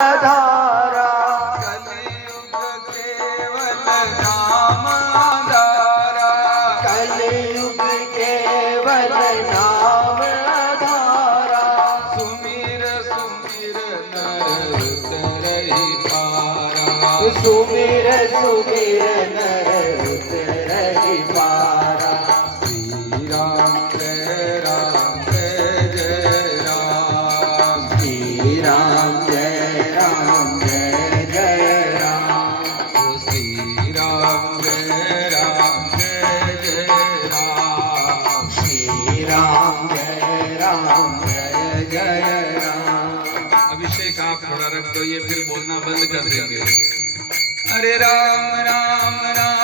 धारा कलियुग केवल नाम आधारा कलियुग केवल नाम धारा सुमिर सुमिर नर उतरहि पारा सुमिर सुमिर नर उतरहि पारा श्री राम जय राम जय जय राम श्री राम जय राम जय जय राम श्री राम जय राम जय जय राम श्री राम जय राम जय जय राम। अभिषेक आप थोड़ा रख दो, ये फिर बोलना बंद कर देंगे। हरे राम राम राम